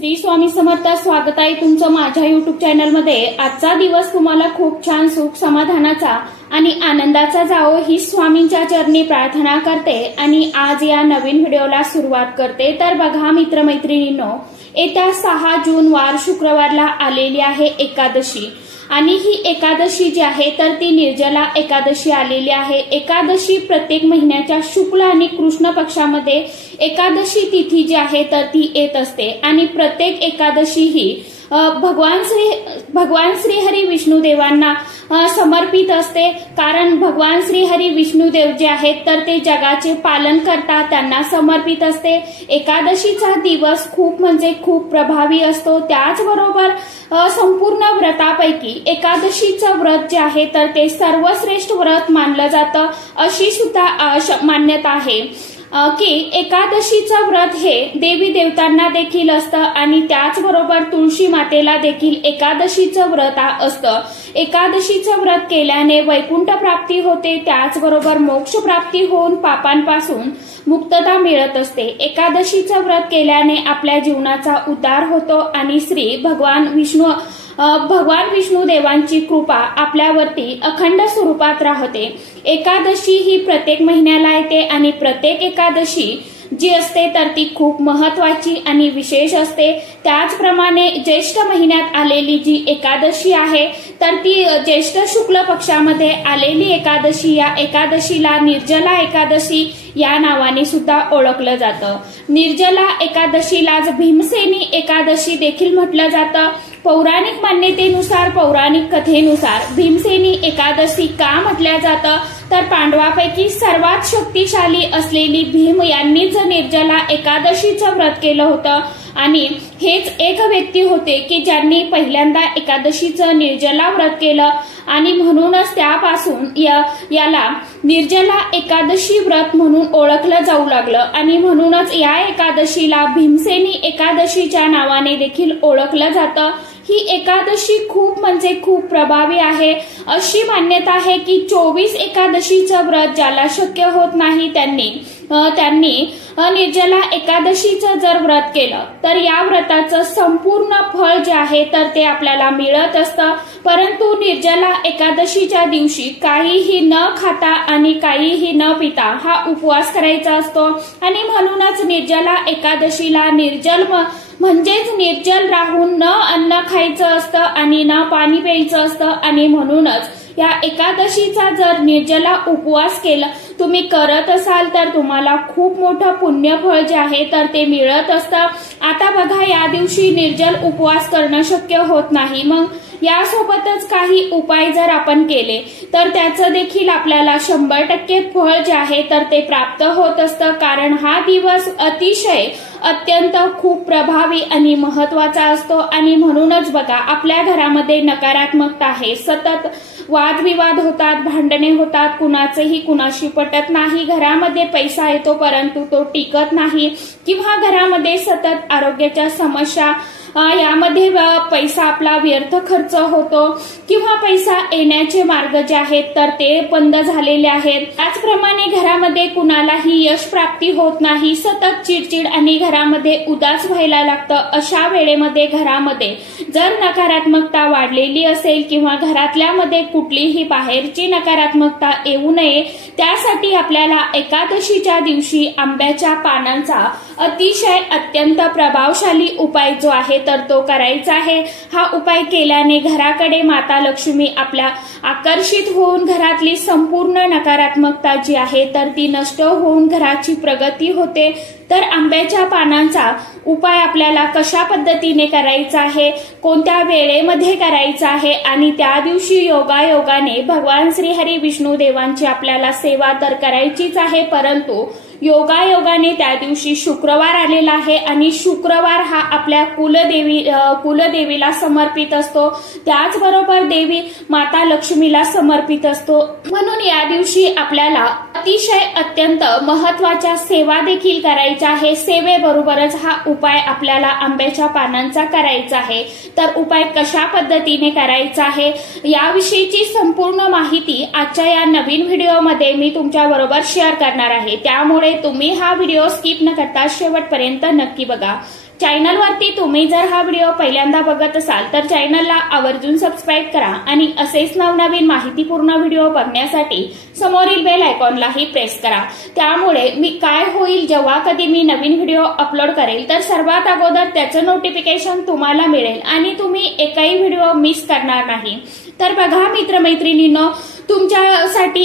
श्री स्वामी समर्थ. स्वागत आहे तुमचं माझ्या युट्यूब चॅनलमध्ये. आजचा दिवस तुम्हाला खूप छान सुख समाधानाचा आणि आनंदाचा जावो ही स्वामींच्या चरणी प्रार्थना करते आणि आज या नवीन व्हिडिओला सुरुवात करते. तर बघा मित्रमैत्रिणींनो, येत्या 6 जून वार शुक्रवारला आलेली आहे एकादशी आणि ही एकादशी जी आहे तर ती निर्जला एकादशी आलेली आहे. एकादशी प्रत्येक महिन्याच्या शुक्ल आणि कृष्ण पक्षामध्ये एकादशी तिथी जी आहे तर ती येत असते आणि प्रत्येक एकादशी ही भगवान श्री हरी विष्णुदेवांना समर्पित असते. कारण भगवान श्री हरी विष्णुदेव जे आहेत तर ते जगाचे पालन करतात, त्यांना समर्पित असते. एकादशीचा दिवस खूप म्हणजे खूप प्रभावी असतो. त्याचबरोबर संपूर्ण व्रतापैकी एकादशीचं व्रत जे आहे तर ते सर्वश्रेष्ठ व्रत मानलं जातं अशी सुद्धा मान्यता आहे की एकादशीचं व्रत हे देवी देवतांना देखील असतं आणि त्याचबरोबर तुळशी मातेला देखील एकादशीचं व्रत असतं. एकादशीचं व्रत केल्याने वैकुंठ प्राप्ती होते, त्याचबरोबर मोक्ष प्राप्ती होऊन पापांपासून मुक्तता मिळत असते. एकादशीचं व्रत केल्याने आपल्या जीवनाचा उद्धार होतो आणि भगवान विष्णू देवांची कृपा आपल्यावरती अखंड स्वरूपात राहते. एकादशी ही प्रत्येक महिन्याला येते आणि प्रत्येक एकादशी जी असते तर ती खूप महत्वाची आणि विशेष असते. त्याचप्रमाणे ज्येष्ठ महिन्यात आलेली जी एकादशी आहे तर ती ज्येष्ठ शुक्ल पक्षामध्ये आलेली एकादशी, या एकादशीला निर्जला एकादशी या नावाने सुद्धा ओळखलं जातं. निर्जला एकादशीलाच भीमसेनी एकादशी देखील म्हटलं जातं. पौराणिक मान्यतेनुसार, पौराणिक कथेनुसार भीमसेनी एकादशी का म्हटलं जातं तर पांडवापैकी सर्वात शक्तिशाली असलेली भीम यांनीच निर्जला एकादशीचं व्रत केलं होतं आणि हेच एक व्यक्ती होते की ज्यांनी पहिल्यांदा एकादशीचं निर्जला व्रत केलं आणि म्हणूनच त्यापासून याला निर्जला एकादशी व्रत म्हणून ओळखलं जाऊ लागलं आणि म्हणूनच या एकादशीला भीमसेनी एकादशीच्या नावाने देखील ओळखलं जातं. ही एकादशी खूप म्हणजे खूप प्रभावी आहे. अशी मान्यता आहे की 24 एकादशीचं व्रत ज्याला शक्य होत नाही त्यांनी निर्जला एकादशीचं जर व्रत केलं तर या व्रताचं संपूर्ण फळ जे आहे तर ते आपल्याला मिळत असतं. परंतु निर्जला एकादशीच्या दिवशी काहीही न खाता आणि काहीही न पिता हा उपवास करायचा असतो आणि म्हणूनच निर्जला एकादशीला म्हणजेच निर्जल राहून न अन्न खायचं असतं आणि न पाणी प्यायचं असतं आणि म्हणूनच या एकादशीचा जर निर्जला उपवास केला तुम्ही करत असाल तर तुम्हाला खूप मोठं पुण्यफळ जे आहे तर ते मिळत असतं. आता बघा, या दिवशी निर्जल उपवास करणं शक्य होत नाही. मग यासोबतच काही उपाय जर आपण केले तर त्याचं देखील आपल्याला 100% फळ जे आहे तर ते प्राप्त होत असतं. कारण हा दिवस अत्यंत खूप प्रभावी आणि महत्वाचा असतो आणि म्हणूनच बघा, आपल्या घरामध्ये नकारात्मकता आहे. सतत वादविवाद होतात, भांडणे होतात, कुणाचेही कुणाशी पटत नाही. घरामध्ये पैसा येतो परंतु तो टिकत नाही किंवा घरामध्ये सतत आरोग्याच्या समस्या, यामध्ये पैसा आपला व्यर्थ खर्च होतो किंवा पैसा येण्याचे मार्ग जे आहेत तर ते बंद झालेले आहेत. त्याचप्रमाणे घरामध्ये कुणालाही यश प्राप्ती होत नाही, सतत चिडचिड आणि घरामध्ये उदास व्हायला लागतं. अशा वेळेमध्ये घरामध्ये जर नकारात्मकता वाढलेली असेल किंवा घरातल्यामध्ये कुठलीही बाहेरची नकारात्मकता येऊ नये त्यासाठी आपल्याला एकादशीच्या दिवशी आंब्याच्या पानांचा अत्यंत प्रभावशाली उपाय जो आहे तर तो करायचा आहे. हा उपाय केल्याने घराकडे माता लक्ष्मी आपल्या आकर्षित होऊन घरातली संपूर्ण नकारात्मकता जी आहे तर ती नष्ट होऊन घराची प्रगती होते. तर आंब्याच्या पानांचा उपाय आपल्याला कशा पद्धतीने करायचा आहे, कोणत्या वेळेमध्ये करायचा आहे आणि त्या दिवशी योगायोगाने भगवान श्री हरी विष्णुदेवांची आपल्याला सेवा तर करायचीच आहे. परंतु योगायोगाने त्या दिवशी शुक्रवार आलेला आहे आणि शुक्रवार हा आपल्या कुलदेवीला समर्पित असतो, त्याचबरोबर देवी माता लक्ष्मीला समर्पित असतो. म्हणून या दिवशी आपल्याला अत्यंत महत्वाच्या सेवा देखील करायच्या आहे. सेवेबरोबरच हा उपाय आपल्याला आंब्याच्या पानांचा करायचा आहे. तर उपाय कशा पद्धतीने करायचा आहे याविषयीची संपूर्ण माहिती आजच्या या नवीन व्हिडिओमध्ये मी तुमच्या बरोबर शेअर करणार आहे. त्यामुळे तुम्ही हा व्हिडिओ स्किप न करता शेवटपर्यंत नक्की बघा. चॅनलवरती तुम्ही जर हा व्हिडिओ पहिल्यांदा बघत असाल तर चॅनलला आवर्जून सबस्क्राईब करा आणि असेच नवनवीन माहितीपूर्ण व्हिडिओ बघण्यासाठी समोरील बेल आयकॉनलाही प्रेस करा। त्यामुळे मी काय होईल जेव्हा कधी मी नवीन व्हिडिओ अपलोड करेल तर सर्वात अगोदर त्याचं नोटिफिकेशन तुम्हाला मिळेल आणि तुम्ही एकही व्हिडिओ मिस करणार नाही। तर बघा मित्रमैत्रिणींनो, तुमच्यासाठी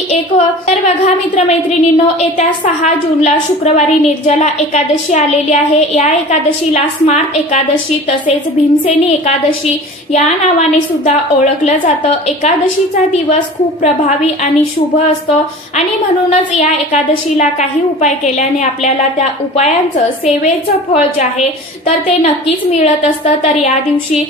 येत्या 6 जूनला शुक्रवारी निर्जला एकादशी आलेली आहे। या एकादशीला स्मार्त एकादशी तसेच भीमसेनी एकादशी या नावाने सुद्धा ओळखलं जातं। एकादशीचा दिवस खूप प्रभावी आणि शुभ असतो आणि म्हणूनच या एकादशीला काही उपाय केल्याने आपल्याला त्या उपायांचं सेवेचं फळ जे आहे तर ते नक्कीच मिळत असतं। तर या दिवशी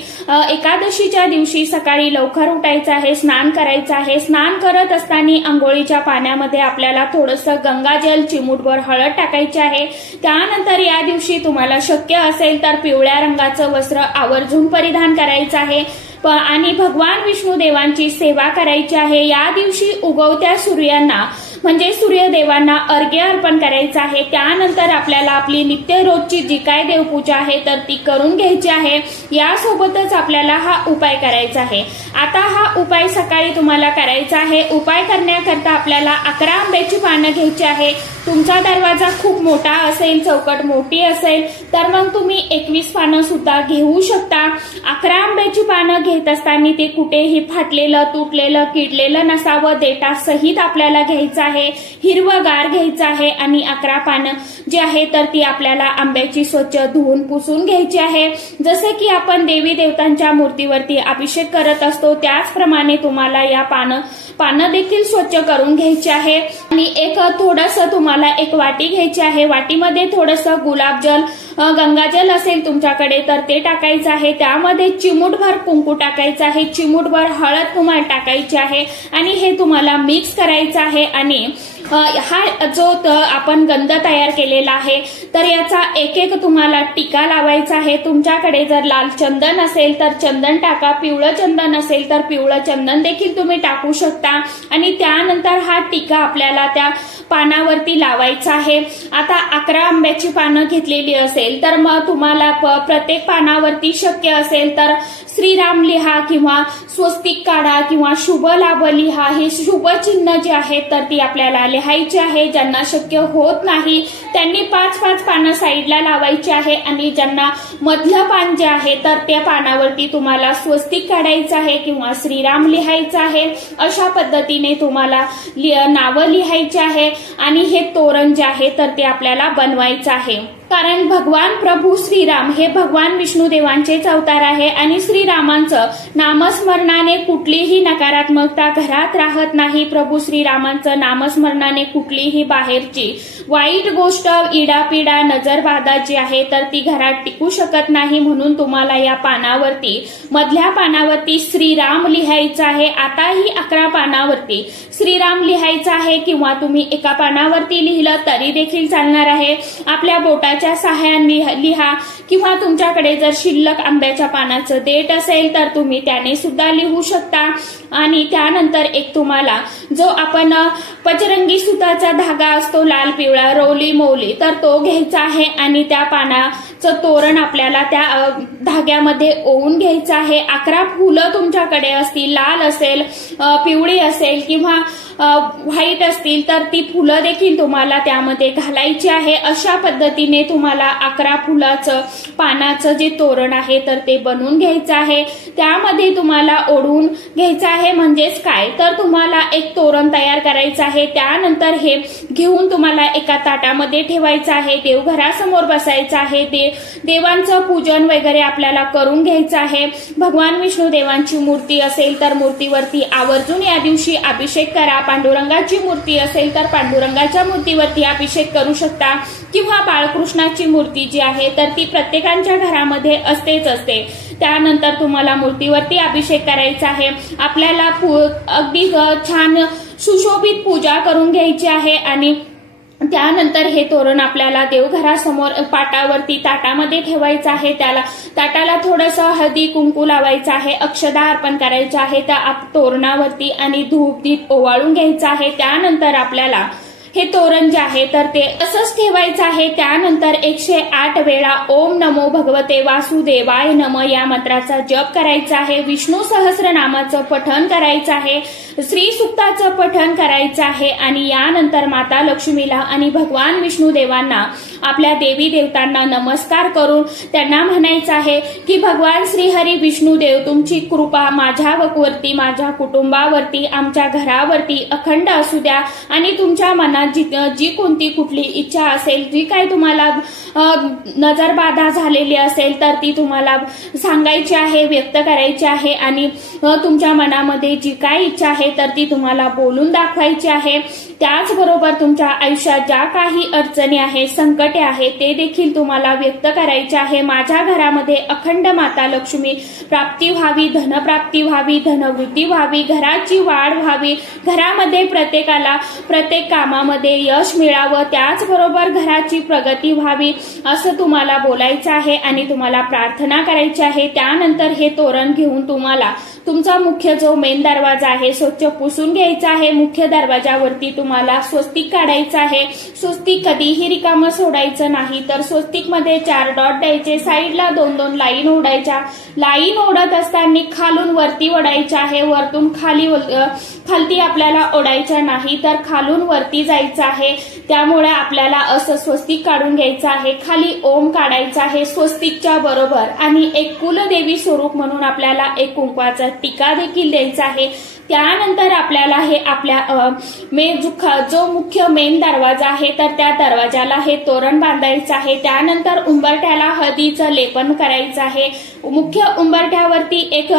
एकादशीच्या दिवशी सकाळी लवकर उठायचं आहे, स्नान करायचं आहे। स्नान करत असताना अंघोळीच्या पाण्यामध्ये आपल्याला थोडंसं गंगाजल, चिमूटभर हळद टाकायची आहे। त्यानंतर या दिवशी तुम्हाला शक्य असेल तर पिवळ्या रंगाचं वस्त्र आवर्जून परिधान करायचं आहे आणि भगवान विष्णुदेवांची सेवा करायची आहे। या दिवशी उगवत्या सूर्यांना म्हणजे सूर्यदेवांना अर्घ्य अर्पण करायचं आहे। त्यानंतर आपल्याला आपली नित्य रोजची जी काय देवपूजा आहे तर ती करून घ्यायची आहे। यासोबतच आपल्याला हा उपाय करायचा आहे। आता हा उपाय सकाळी तुम्हाला करायचा आहे। उपाय करण्याकरता आपल्याला 11 आंब्याची पानं घ्यायची आहे। तुमचा दरवाजा खूप मोठा असेल, चौकट मोठी असेल तर मग तुम्ही 21 पानं सुद्धा घेऊ शकता। 11 आंब्याची पानं घेत असताना ते कुठेही फाटलेलं, तुटलेलं, किडलेलं नसावं, देठा सहित आपल्याला घ्यायचं आहे। हिरवगार घ्यायचं आहे आणि 11 पानं जी आहे तर ती आपल्याला आंब्याची स्वच्छ धुवून पुसून घ्यायची आहे। जसे की आपण देवी देवतांच्या मूर्तीवरती अभिषेक करत असतो त्याचप्रमाणे तुम्हाला या पानं देखील स्वच्छ करून घ्यायची आहे। आणि थोडंसं तुम्हाला एक वाटी घ्यायची आहे। वाटीमध्ये थोडंसं गुलाबजल, गंगाजल असेल तुमच्याकडे तर ते टाकायचं आहे। त्यामध्ये चिमूटभर कुंकू टाकायचं आहे, चिमूटभर हळद तुम्हाला टाकायची आहे आणि हे तुम्हाला मिक्स करायचं आहे। आणि हा जो आपण गंध तयार केलेला आहे तर याचा एक तुम्हाला टिका लावायचा आहे। तुमच्याकडे जर लाल चंदन असेल तर चंदन टाका, पिवळं चंदन असेल तर पिवळं चंदन देखील तुम्ही टाकू शकता आणि त्यानंतर हा टिका आपल्याला त्या पानावरती लावायचा आहे। आता 11 आंब्याची पानं घेतलेली असेल तर मग तुम्हाला प्रत्येक पानावरती शक्य असेल तर श्रीराम लिहा किंवा स्वस्तिक काढा किंवा शुभ लाभ लिहा। हे शुभ चिन्ह जे आहे तर ती आपल्याला लिहायची आहे। ज्यांना शक्य होत नाही त्यांनी 5-5 पानं साईडला लावायची आहे आणि ज्यांना मधलं पान जे आहे तर त्या पानावरती तुम्हाला स्वस्तिक काढायचं आहे किंवा श्रीराम लिहायचं आहे। अशा पद्धतीने तुम्हाला नावं लिहायची आहे आणि हे तोरण जे आहे तर ते आपल्याला बनवायचं आहे। कारण भगवान प्रभू श्रीराम हे भगवान विष्णुदेवांचेच अवतार आहे आणि श्रीरामांचं नामस्मरणाने कुठलीही नकारात्मकता घरात राहत नाही। प्रभू श्रीरामांचं नामस्मरणाने कुठलीही बाहेरची वाईट गोष्ट, इडापिडा, नजरबाधा जी आहे तर ती घरात टिकू शकत नाही। म्हणून तुम्हाला या पानावरती, मधल्या पानावरती श्रीराम लिहायचं आहे। आता ही 11 पानावरती श्रीराम लिहायचं आहे किंवा तुम्ही एका पानावरती लिहिलं तरी देखील चालणार आहे। आपल्या बोटाच्या सहाय्याने लिहा किंवा तुमच्याकडे जर शिल्लक आंब्याच्या पानाचं देठ असेल तर तुम्ही त्याने सुद्धा लिहू शकता। आणि त्यानंतर एक तुम्हाला जो आपण पचरंगी सुताचा धागा असतो, लाल पिवळा, रोली मोली, तर तो घ्यायचा आहे आणि त्या पानाचं तोरण आपल्याला त्या धाग्यामध्ये ओवून घ्यायचं आहे। 11 फुलं तुमच्याकडे असतील, लाल असेल, पिवळी असेल किंवा व्हाईट असतील तर ती फुलं देखील तुम्हाला त्यामध्ये घालायची आहे। अशा पद्धतीने तुम्हाला 11 फुलाचं पानाचं जे तोरण आहे तर ते बनवून घ्यायचं आहे। त्यामध्ये तुम्हाला ओढून घ्यायचं आहे। म्हणजेच काय तर तुम्हाला एक तोरण तयार करायचं आहे। त्यानंतर हे घेऊन तुम्हाला एका ताटामध्ये ठेवायचं आहे। देवघरासमोर बसायचं आहे। देवांचं पूजन वगैरे आपल्याला करून घ्यायचं आहे। भगवान विष्णुदेवांची मूर्ती असेल तर मूर्तीवरती आवर्जून या दिवशी अभिषेक करा। पांडुरंगाची मूर्ती असेल तर पांडुरंगाच्या मूर्तीवरती अभिषेक करू शकता किंवा बाळकृष्णाची मूर्ती जी आहे तर ती प्रत्येकाच्या घरामध्ये असतेच असते। त्यानंतर तुम्हाला मूर्तीवरती अभिषेक करायचा आहे। आपल्याला अगदी छान सुशोभित पूजा करून घ्यायची आहे आणि त्यानंतर हे तोरण आपल्याला देवघरासमोर पाटावरती ताटामध्ये ठेवायचं आहे। त्याला ताटाला थोडंसं हळदी कुंकू लावायचं आहे, अक्षदा अर्पण करायचं आहे त्या तोरणावरती आणि धूप दीप ओवाळून घ्यायचं आहे। त्यानंतर आपल्याला हे तोरण जे आहे तर ते असंच ठेवायचं आहे। त्यानंतर 108 वेळा ओम नमो भगवते वासुदेवाय नम या मंत्राचा जप करायचा आहे। विष्णू सहस्रनामाचं पठण करायचं आहे, श्री सुक्ताचं पठण करायचं आहे आणि यानंतर माता लक्ष्मीला आणि भगवान विष्णू देवांना आपल्या देवी देवतांना नमस्कार करून त्यांना म्हणायचं आहे की भगवान श्रीहरी विष्णू देव तुमची कृपा माझ्यावरती, माझ्या कुटुंबावरती, आमच्या घरावरती अखंड असू द्या आणि तुमच्या मनात जी कोणती कुठली इच्छा असेल, जी काही तुम्हाला नजरबाधा झालेली असेल तर ती तुम्हाला सांगायची आहे, व्यक्त करायची आहे आणि तुमच्या मनामध्ये जी काही इच्छा आहे तर ती तुम्हाला बोलून दाखवायची आहे। त्याचबरोबर तुमच्या आयुष्यात ज्या काही अडचणी आहेत, संकटे आहेत ते देखील तुम्हाला व्यक्त करायचे आहे। माझ्या घरामध्ये अखंड माता लक्ष्मी प्राप्ती व्हावी, धनप्राप्ती व्हावी, धनवृद्धी व्हावी, घराची वाढ व्हावी, घरामध्ये प्रत्येकाला प्रत्येक कामामध्ये यश मिळावं, त्याचबरोबर घराची प्रगती व्हावी असं तुम्हाला बोलायचं आहे आणि तुम्हाला प्रार्थना करायची आहे। त्यानंतर हे तोरण घेऊन तुम्हाला तुमचा मुख्य जो मेन दरवाजा आहे स्वच्छ पुसून घ्यायचा आहे। मुख्य दरवाजावरती तुम्हाला स्वस्तिक काढायचं आहे। स्वस्तिक कधीही रिकामं सोडायचं नाही, तर स्वस्तिक मध्ये 4 डॉट द्यायचे, साईडला 2-2 लाईन ओढायच्या। लाईन ओढत असताना खालून वरती ओढायच्या आहे, वरतून खालती आपल्याला ओढायच्या नाही तर खालून वरती जायचं आहे। त्यामुळे आपल्याला असं स्वस्तिक काढून घ्यायचं आहे, खाली ओम काढायचा आहे स्वस्तिकच्या बरोबर आणि एक कुलदेवी स्वरूप म्हणून आपल्याला एक कुंकवाचा टिका देखील द्यायचा आहे। त्यानंतर आपल्याला हे आपल्या जो मुख्य मेन दरवाजा आहे तर त्या दरवाजाला हे तोरण बांधायचं आहे। त्यानंतर उंबरठ्याला हळदीचं लेपन करायचं आहे। मुख्य उंबरठ्यावरती एक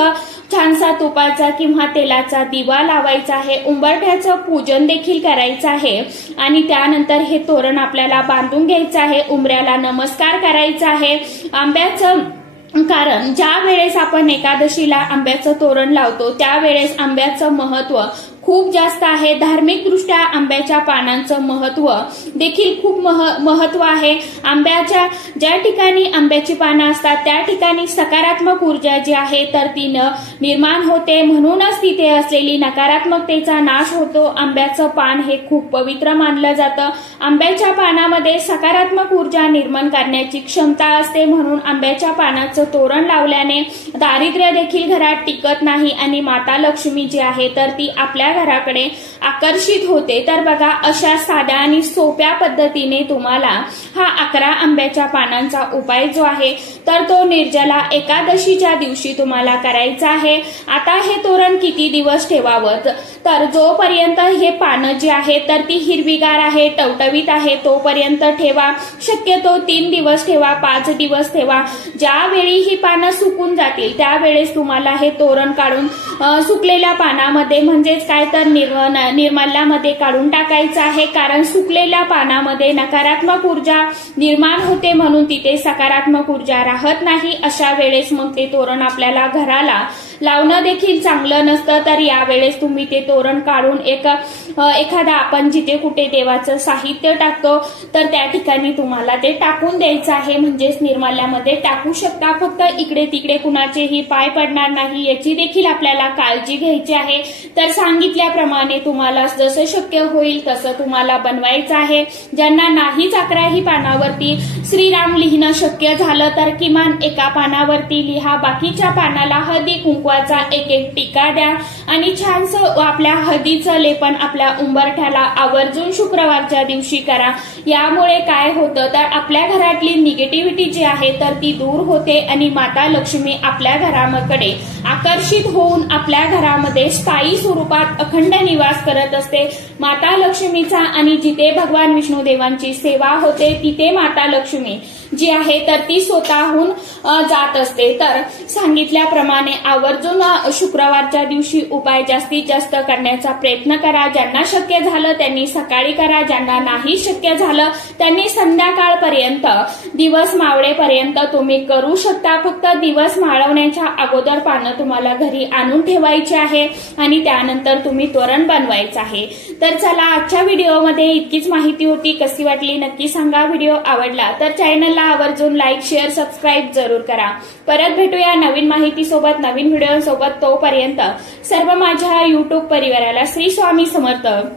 छानसा तुपाचा किंवा तेलाचा दिवा लावायचा आहे। उंबरठ्याचं पूजन देखील करायचं आहे आणि त्यानंतर हे तोरण आपल्याला बांधून घ्यायचं आहे। उंबऱ्याला नमस्कार करायचा आहे। आंब्याचं कारण ज्या वेळेस आपण एकादशीला आंब्याचं तोरण लावतो त्यावेळेस आंब्याचं महत्व खूप जास्त आहे। धार्मिक दृष्ट्या आंब्याच्या पानांचं महत्व देखील खूप महत्व आहे। आंब्याच्या ज्या ठिकाणी आंब्याची पानं असतात त्या ठिकाणी सकारात्मक ऊर्जा जी आहे तर ती निर्माण होते, म्हणूनच तिथे असलेली नकारात्मकतेचा नाश होतो। आंब्याचं पान हे खूप पवित्र मानलं जातं। आंब्याच्या पानामध्ये सकारात्मक ऊर्जा निर्माण करण्याची क्षमता असते, म्हणून आंब्याच्या पानाचं तोरण लावल्याने दारिद्र्य देखील घरात टिकत नाही आणि माता लक्ष्मी जी आहे तर ती आपल्या घराकडे आकर्षित होते। तर बघा अशा साध्या आणि सोप्या पद्धतीने तुम्हाला हा 11 आंब्याच्या पानांचा उपाय जो आहे तर तो निर्जला एकादशीच्या दिवशी तुम्हाला करायचा आहे। आता हे तोरण किती दिवस ठेवावं, तर जोपर्यंत हे पानं जी आहे तर ती हिरवीगार आहे, टवटवीत आहे तोपर्यंत ठेवा। शक्यतो 3 दिवस ठेवा, 5 दिवस ठेवा। ज्यावेळी ही पानं सुकून जातील त्यावेळेस तुम्हाला हे तोरण काढून सुकलेल्या पानामध्ये म्हणजेच काय तर निर्मल्यामध्ये काढून टाकायचं आहे, कारण सुकलेल्या पानामध्ये नकारात्मक ऊर्जा निर्माण होते म्हणून तिथे सकारात्मक ऊर्जा राहत नाही। अशा वेळेस मग ते तोरण आपल्याला घराला लावणं देखील चांगलं नसतं। तर यावेळेस तुम्ही ते तोरण काढून एखादा आपण जिथे कुठे देवाचं साहित्य टाकतो तर त्या ठिकाणी तुम्हाला ते टाकून द्यायचं आहे, म्हणजेच निर्माल्यामध्ये टाकू शकता। फक्त इकडे तिकडे कुणाचेही पाय पडणार नाही याची देखील आपल्याला काळजी घ्यायची आहे। तर सांगितल्याप्रमाणे तुम्हाला जसं शक्य होईल तसं तुम्हाला बनवायचं आहे। ज्यांना नाहीच 11ही पानावरती श्रीराम लिहिणं शक्य झालं तर किमान एका पानावरती लिहा, बाकीच्या पानाला हळदी कुंकवाचा एक टिका द्या आणि छानसं आपल्या हळदीचं लेपन आपल्या उंबरठ्याला आवर्जून शुक्रवारच्या दिवशी करा। यामुळे काय होतं तर आपल्या घरातली निगेटिव्हिटी जी आहे तर ती दूर होते आणि माता लक्ष्मी आपल्या घराकडे आकर्षित होऊन आपल्या घरामध्ये स्थायी स्वरूपात अखंड निवास करत असते। माता लक्ष्मीचा आणि जिथे भगवान विष्णू देवांची सेवा होते तिथे माता लक्ष्मी जी आहे तर ती स्वतःहून जात असते। तर सांगितल्याप्रमाणे आवर्जून शुक्रवारच्या दिवशी उपाय जास्तीत जास्त करण्याचा प्रयत्न करा। ज्यांना शक्य झालं त्यांनी सकाळी करा, ज्यांना नाही शक्य झालं त्यांनी संध्याकाळपर्यंत दिवस मावळेपर्यंत तुम्ही करू शकता। फक्त दिवस माळवण्याच्या अगोदर पानं तुम्हाला घरी आणून ठेवायची आहे आणि त्यानंतर तुम्ही तोरण बनवायचं आहे। तर चला आजच्या व्हिडिओमध्ये इतकीच माहिती होती, कशी वाटली नक्की सांगा। व्हिडिओ आवडला तर चॅनलला आवर्जून लाईक, शेअर, सबस्क्राईब जरूर करा। परत भेटूया नवीन माहिती सोबत, नवीन व्हिडिओ सोबत। तोपर्यंत सर्व माझ्या YouTube परिवाराला श्री स्वामी समर्थ।